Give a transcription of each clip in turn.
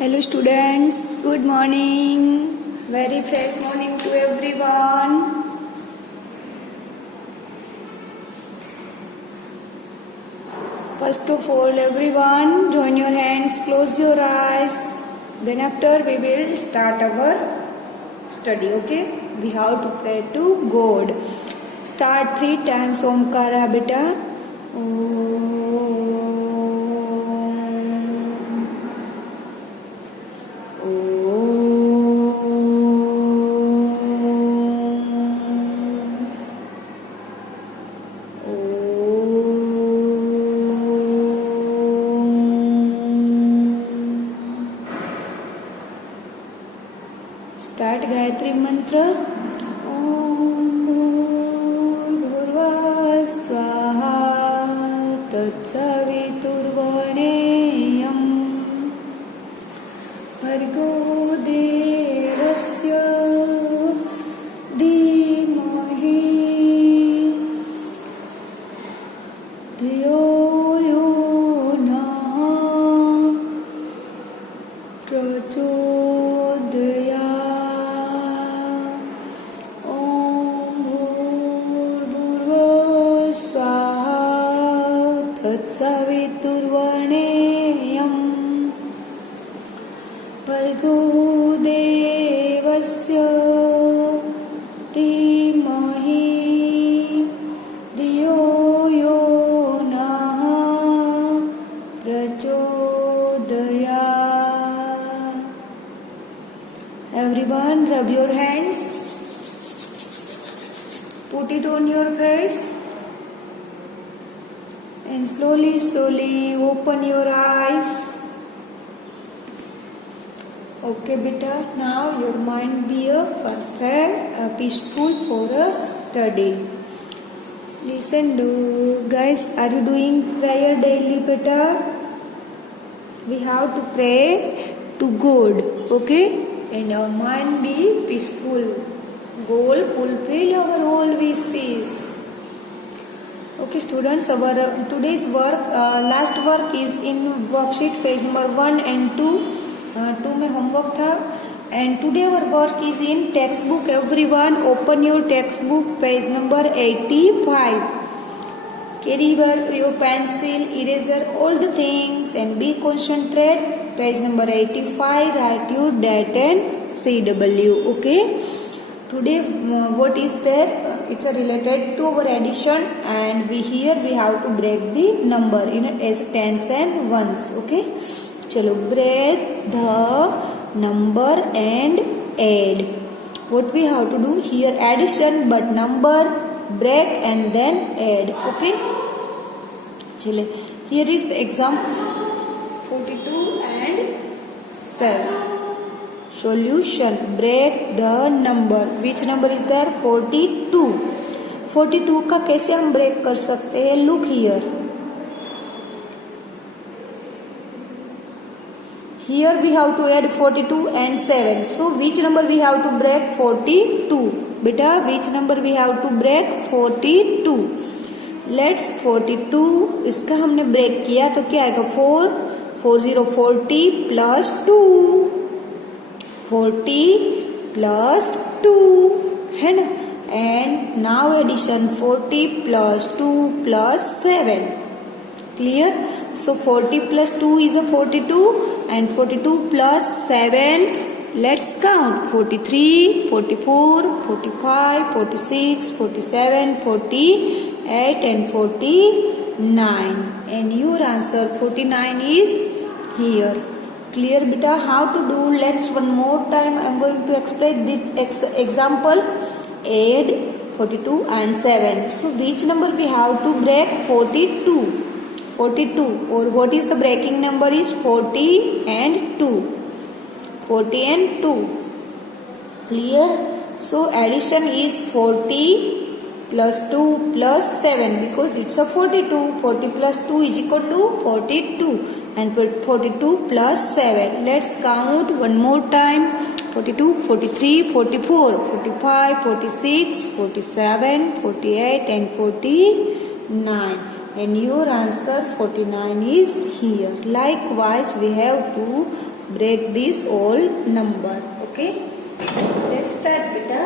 Hello students, good morning. Very fresh morning to everyone. First of all, everyone, join your hands, close your eyes. Then after we will start our study, okay? We have to pray to God. Start 3 times Omkara beta. Start Gayatri mantra. Om Bhurva Swaha Tatsaviturvarenyam Bhargo Devasya Dhimahi Dhiyo Yo Nah Prachodayat Saviturvarenyam Bhargo Devasya Dhimahi Dhiyo Yo Nah Prachodayat. Everyone, rub your hands. Put it on your face. And slowly open your eyes. Okay, beta. Now your mind be a perfect, peaceful for a study. Listen, guys. Are you doing prayer daily, beta? We have to pray to God. Okay, and our mind be peaceful. Goal fulfill our all wishes. Okay students, our today's work, last work is in worksheet page number 1 and 2. 2 में homework था, and today our work is in textbook. Everyone, open your textbook, page number 85. Carry your pencil, eraser, all the things, and be concentrate. Page number 85. Write your date and CW. Okay. Today, what is there? It's related to our addition, and we have to break the number in as tens and ones. Okay, chalo, break the number and add. What we have to do here? Addition, but number, break and then add. Okay, chale. Here is the example: 42 and 7. Solution, break the number. Which number is there? 42. 42 का कैसे हम break कर सकते हैं? Look here. Here we have to add 42 and 7. So which number we have to break? 42. Beta, which number we have to break? 42. Let's 42. इसका हमने break किया तो क्या आएगा? 4 40 40 plus 2. 40 plus 2 है ना, and now addition 40 plus 2 plus 7. Clear? So 40 plus 2 is a 42, and 42 plus 7, let's count: 43, 44, 45, 46, 47, 48 and 49, and your answer 49 is here. Clear, beta? How to do? Let's one more time. I'm going to explain this example. Add 42 and 7. So which number we have to break? 42. 42. Or what is the breaking number? Is 40 and 2. 40 and 2. Clear? So addition is 40 plus 2 plus 7, because it's a 42. 40 plus 2 is equal to 42. And 42 plus 7. Let's count one more time. 42, 43, 44, 45, 46, 47, 48 and 49. and your answer 49 is here. Likewise, we have to break this all number. Okay, let's start, beta.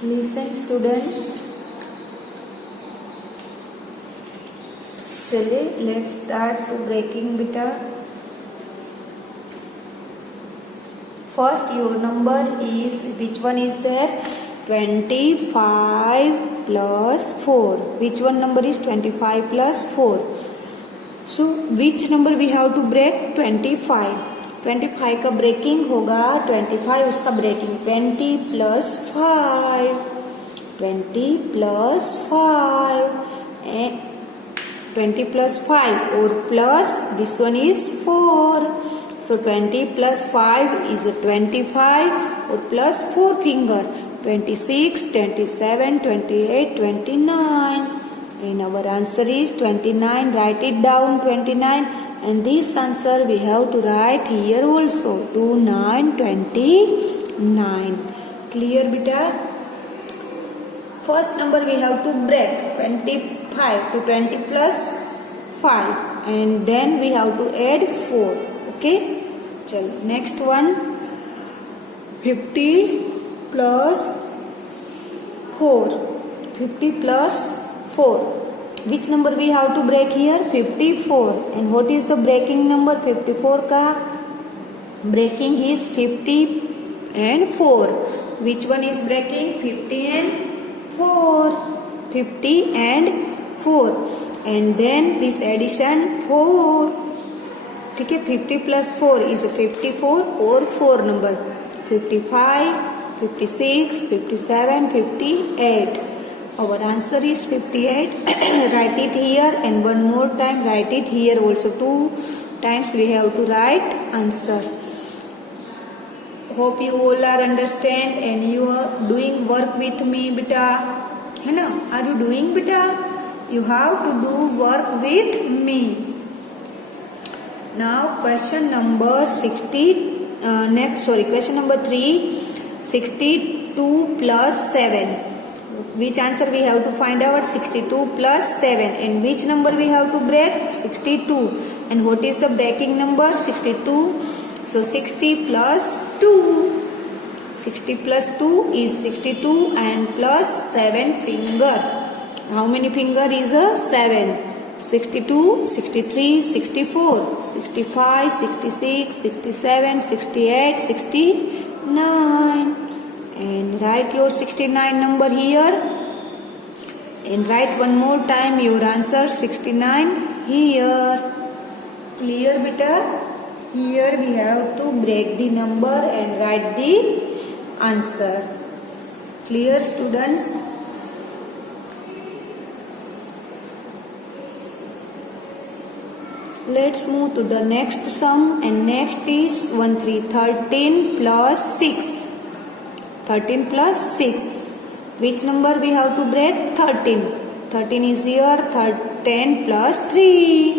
Listen, students. चलिए, let's start to breaking, beta. First, your number is, which one is there? 25 plus 4. Which one number is 25 plus 4? So, which number we have to break? 25. 25 का breaking होगा 25 उसका breaking 20 plus 5 20 plus 5 and 20 plus 5 or plus this one is 4. So 20 plus 5 is 25 or plus 4 finger 26, 27, 28, 29 and our answer is 29. Write it down 29 and this answer we have to write here also 29, 29. Clear, beta? First number we have to break 25 to 20 plus 5 and then we have to add 4. Okay, chalo next one 50 plus 4. 50 plus 4. Which number we have to break here? 54. And what is the breaking number? 54 का breaking is 50 and 4. Which one is breaking? 50 and 4. 50 and 4. And then this addition 4. ठीक है, 50 plus 4 is 54 or 4 number. 55, 56, 57, 58. Our answer is 58. Write it here and one more time write it here also. 2 times we have to write answer. Hope you all are understand and you are doing work with me, beta. है ना? Are you doing, beta? You have to do work with me. Now question number question number 3. 62 plus 7. Which answer we have to find out? 62 plus 7. And which number we have to break? 62. And what is the breaking number? 62. So 60 plus 2. 60 plus 2 is 62 and plus 7 finger. How many finger is a 7? 62, 63, 64, 65, 66, 67, 68, 69. And write your 69 number here and write one more time your answer 69 here. Clear, beta? Here we have to break the number and write the answer. Clear, students? Let's move to the next sum and next is 13 plus 6. 13 plus 6. Which number we have to break? 13. 13 is here. 10 plus 3.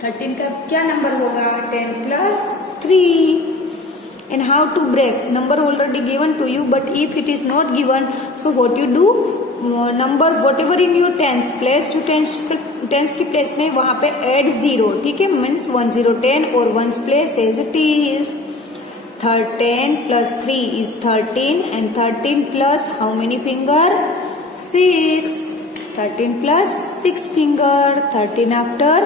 13 का क्या number होगा? 10 plus 3. And how to break? Number already given to you, but if it is not given, so what you do? Number whatever in your tens place to tens की place में वहाँ पे add 0. ठीक है? Means 1 0 10 or 1's place as it is. 10 plus 3 is 13 and 13 plus how many finger? 6. 13 plus 6 finger. 13 after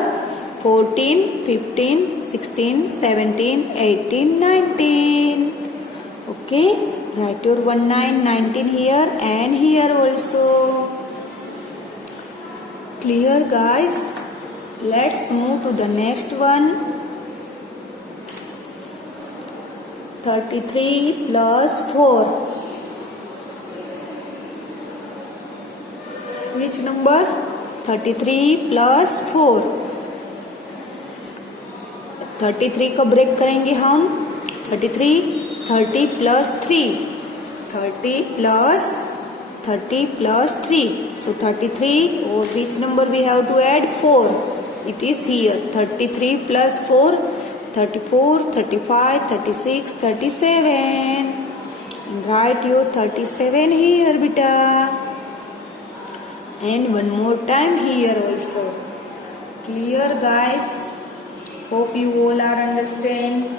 14, 15, 16, 17, 18, 19. Okay, write your 19 here and here also. Clear, guys? Let's move to the next one. 33 plus 4. Which number? 33 plus 4. 33 को break करेंगे हम. 30 plus 3. 30 plus 3. So So 33, or which number we have to add? 4. It is here. 33 plus 4, 34, 35, 36, 37. And write your 37 here, beta. And one more time here also. Clear, guys? Hope you all are understand.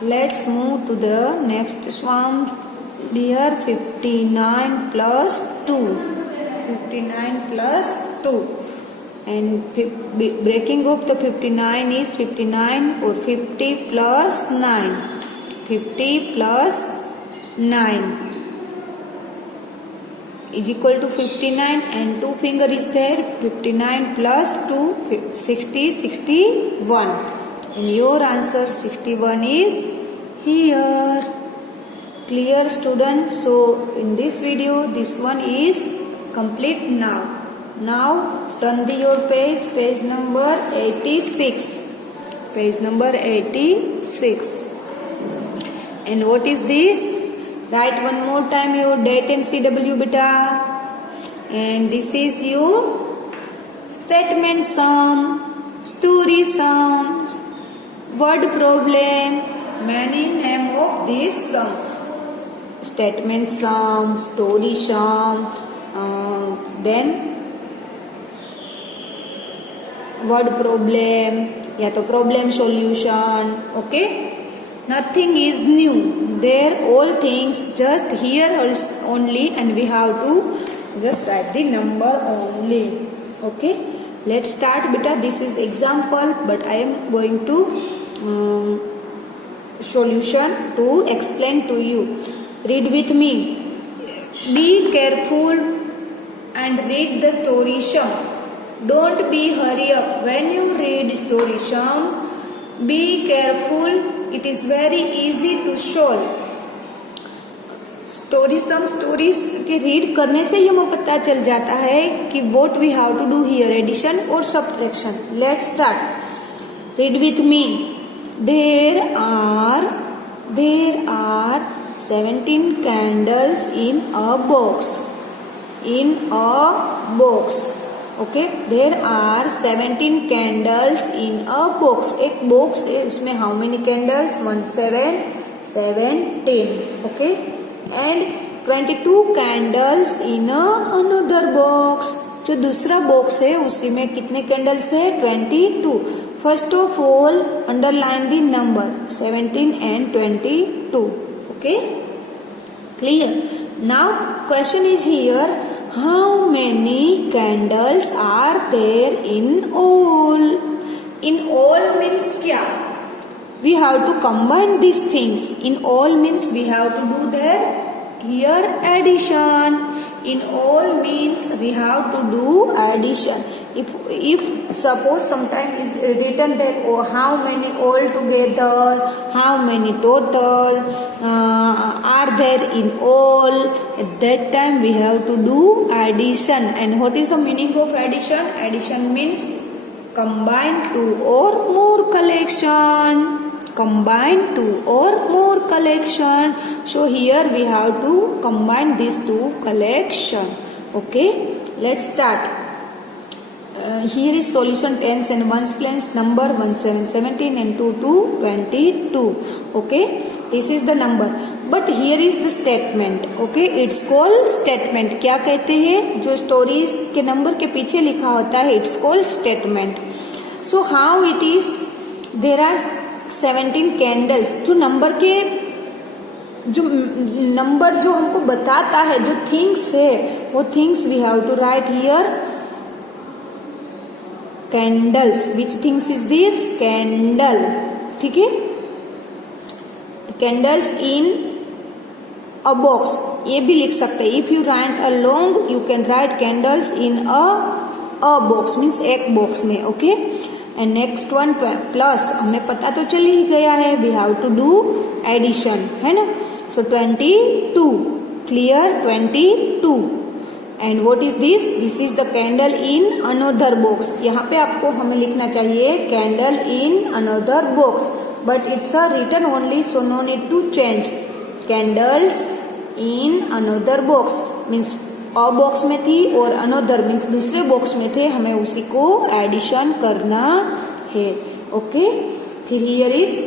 Let's move to the next one. Here 59 plus 2. 59 plus 2. And breaking up the 59 is 59 or 50 plus 9. 50 plus 9 is equal to 59, and 2 finger is there. 59 plus 2, 60, 61. And your answer 61 is here. Clear, student? So in this video, this one is complete now. Now turn your page number 86. Page number 86. And what is this? Write one more time your date and CW, beta. And this is your statement sum, story sum, word problem, many name of this sum. Statement sum, story sum, then word problem, या तो problem solution. Okay, nothing is new. They're all things just here only, and we have to just write the number only. Okay, let's start, beta. This is example, but I am going to solution to explain to you. Read with me. Be careful and read the story sum. Don't be hurry up when you read story sum. Be careful. It is very easy to solve. Story some stories के read करने से ही हमें पता चल जाता है कि what we have to do here, addition और subtraction. Let's start. Read with me. There are 17 candles in a box. Okay, there are 17 candles in a box. एक box है, उसमें how many candles? 17. Okay, and 22 candles in another box. जो दूसरा box है उसी में कितने candles है? 22. First of all, underline the number 17 and 22. Okay, clear? Now question is here. How many candles are there in all? In all means क्या? We have to combine these things. In all means we have to do there here addition. In all means we have to do addition. If suppose sometime is written there, oh, how many all together, how many total are there in all, at that time we have to do addition. And what is the meaning of addition? Addition means combine two or more collection. Combine two or more collection. So here we have to combine these two collection. Okay, let's start. Here is solution. Tens and ones place number 1 7 17 and 2 2 22. Okay, this is the number, but here is the statement. Okay, it's called statement. क्या कहते हैं? जो stories के number के पीछे लिखा होता है, it's called statement. So how it is? There are 17 candles. जो नंबर जो हमको बताता है, जो थिंग्स है, वो things we have to write here candles. Which things is this? Candle. ठीक है, कैंडल्स इन अ बॉक्स ये भी लिख सकते हैं. If you write a long you can write candles in a box means एक बॉक्स में. Okay, and next one plus. हमें पता तो चल ही गया है, we have to do addition, है ना. So 22. Clear? 22. And what is this? This is the candle in another box. यहाँ पे आपको हमें लिखना चाहिए candle in another box, but it's a written only, so no need to change. Candles in another box. Means a box में थी और another means दूसरे बॉक्स में थे, हमें उसी को एडिशन करना है. ओके, फिर here is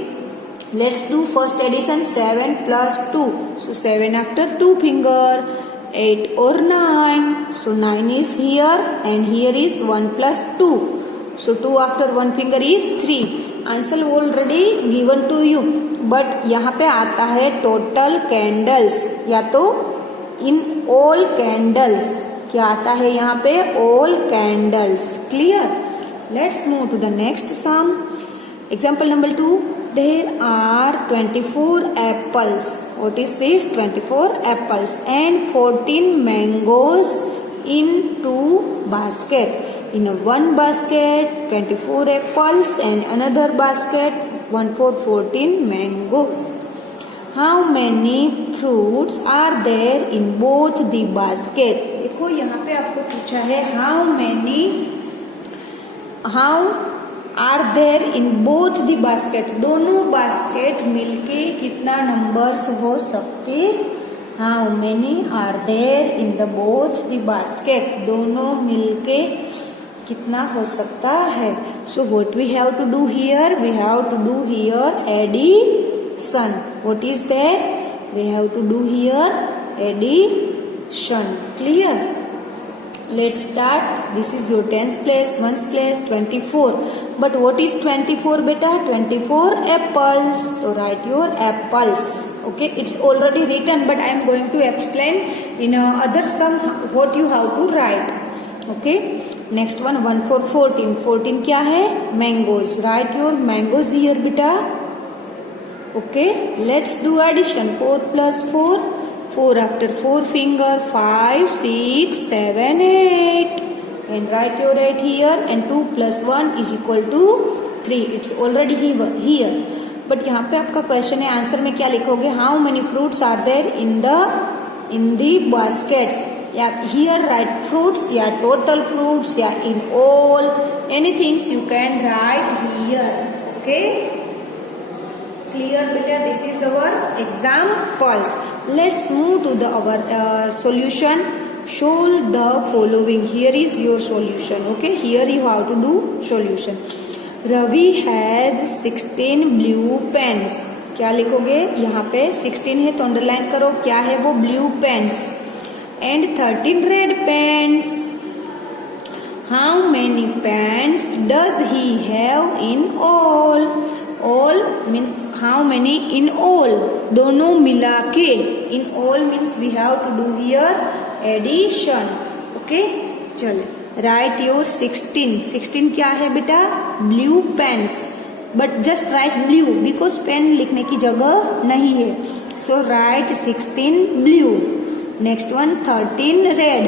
let's do first addition. 7 plus 2, so 7 after 2 finger, 8 or 9, so 9 is here and here is 1 plus 2, so 2 after 1 finger is 3. Answer already given to you, but यहाँ पे आता है टोटल कैंडल्स या तो in all candles. क्या आता है यहाँ पे? All candles. Clear? Let's move to the next sum. Example number 2. There are 24 apples. What is this? 24 apples and 14 mangoes in 2 basket. In one basket 24 apples and another basket 1 for 14 mangoes. How many fruits are there in both the basket? देखो यहाँ पे आपको पूछा है how are there in both the basket. दोनों basket मिलके कितना numbers हो सकते? How many are there in the both the basket. दोनों मिलके कितना हो सकता है? So what we have to do here? We have to do here addition. What is there? We have to do here addition. Clear? Let's start. This is your tens place, ones place, 24. But what is 24 beta? 24 apples. So write your apples. Okay, it's already written, but I am going to explain in other sum what you have to write. Okay. Next one, 1 for 14. 14 क्या है? Mangoes. Write your mangoes here beta. Okay. Let's do addition. 4 plus 4. 4 after 4 finger, 5, 6, 7, 8. And write your 8 here and 2 plus 1 is equal to 3. It's already here. But यहाँ पे आपका question है, answer में क्या लिखोगे? How many fruits are there in the baskets? या here write fruits या total fruits या in all. Anything you can write here. Okay? Clear beta? This is our examples. Let's move to our solution. Solve the following. Here is your solution. Okay, here you have to do solution. Ravi has 16 blue pens. क्या लिखोगे? यहाँ पे 16 है तो underline करो. क्या है वो? Blue pens. And 13 red pens. How many pens does he have in all? All means how many in all. दोनों मिला के. In all means we have to do here addition. Okay, चले. Write your 16. 16 क्या है बेटा? Blue pens. But just write blue because pen लिखने की जगह नहीं है. So write 16 blue. Next one 13 red.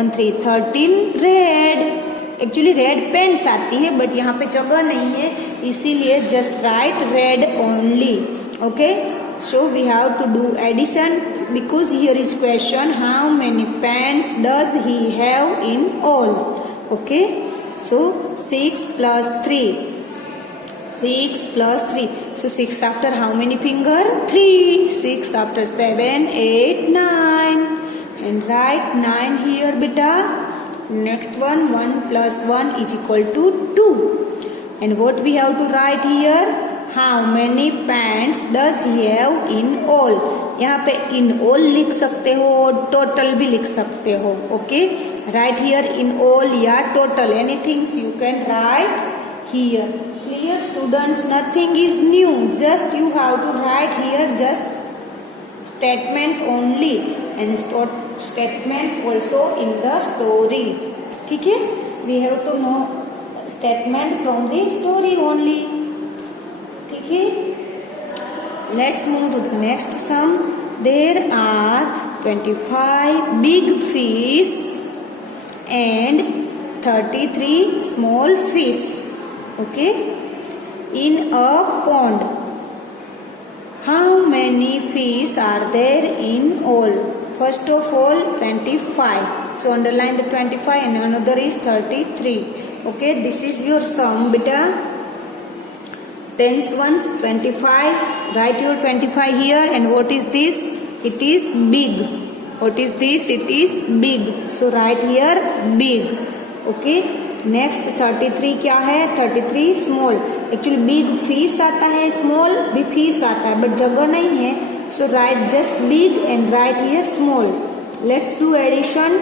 1 3 13 red. Actually red pens आती है बट यहाँ पे जगह नहीं है, इसीलिए just right red only. Okay, so we have to do addition because here is question how many pens does he have in all. Okay, so 6 plus 3. 6 plus 3. So 6 after how many finger? 3. 6 after 7, 8, 9. And write 9 here beta. Next one 1 plus 1 is equal to 2. And what we have to write here? How many pants does he have in all? यहाँ पे in all लिख सकते हो, total भी लिख सकते हो. Okay, write here in all या total, anything you can write here. Clear students? Nothing is new, just you have to write here just statement only and statement also in the story. ठीक है? We have to know statement from the story only. ठीक है? Let's move to the next sum. There are 25 big fish and 33 small fish. Okay? In a pond. How many fish are there in all? First of all 25. So underline the 25 and another is 33. Okay, this is your sum beta. Tens ones 25. Write your 25 here and what is this? It is big. What is this? It is big. So write here big. Okay. Next 33 क्या है? 33 small. Actually big fish आता है, small भी fish आता है, but जगह नहीं है. So write just big and write here small. Let's do addition.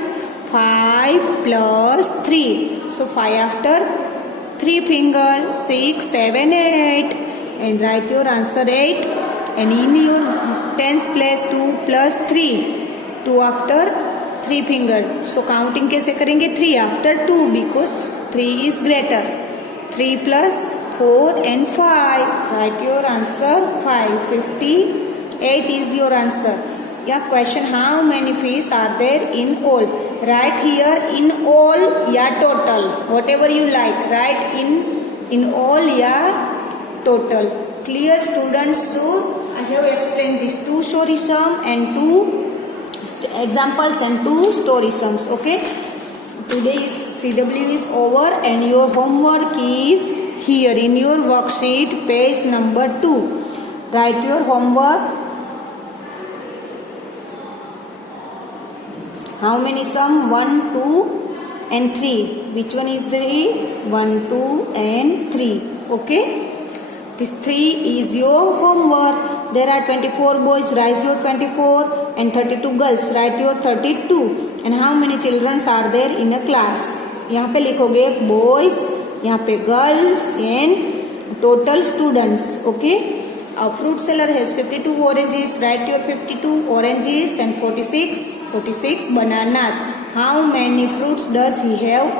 5 plus 3. So 5 after 3 finger. 6, 7, 8. And write your answer 8. And in your tens place 2 plus 3. 2 after 3 finger. So counting कैसे करेंगे? 3 after 2 because 3 is greater. 3 plus 4 and 5. Write your answer 5. 58 is your answer. Yeah, question, how many fish are there in all? Write here in all, yeah, total. Whatever you like. Write in all, yeah, total. Clear, students? So I have explained these 2 story sum and 2 examples and 2 story sums. Okay. Today's CW is over and your homework is here in your worksheet, page number 2. Write your homework. How many sum? 1, 2 and 3. Which one is 3? 1, 2 and 3. Okay. This 3 is your homework. There are 24 boys. Write your 24 and 32 girls. Write your 32. And how many children are there in a class? यहाँ पे लिखोगे boys, यहाँ पे girls and total students. Okay. A fruit seller has 52 oranges. Write your 52 oranges and 46 bananas. How many fruits does he have?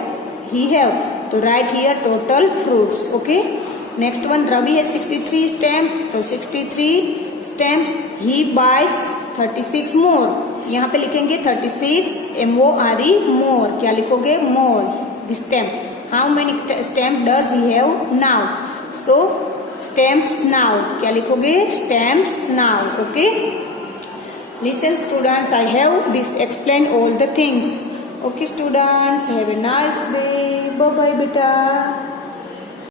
So write here total fruits. Okay. Next one, Ravi has 63 stamps. So 63 stamps. He buys 36 more. यहाँ पे लिखेंगे 36 MORE more. क्या लिखोगे? More. This stamp. How many stamps does he have now? So stamps now. क्या लिखोगे? Stamps now. Okay. Listen, students. I have this explain all the things. Okay, students. Have a nice day. Bye bye, beta.